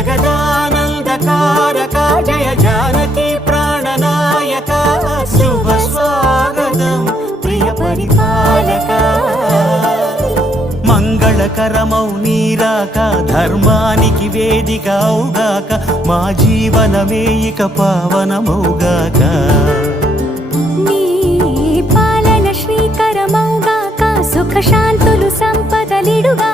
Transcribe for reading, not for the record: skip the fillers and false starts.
జగదానందకారక జయ జానకి ప్రాణనాయక శుభ స్వాగతం ప్రియ పరిపాలక మంగళకరమౌ నీరాక ధర్మానికి వేదిక అవుగాక మా జీవనమే ఇక పావనమౌగాక నీ పాలన శ్రీకరమౌగాక సుఖ శాంతులు సంపదలిడుగా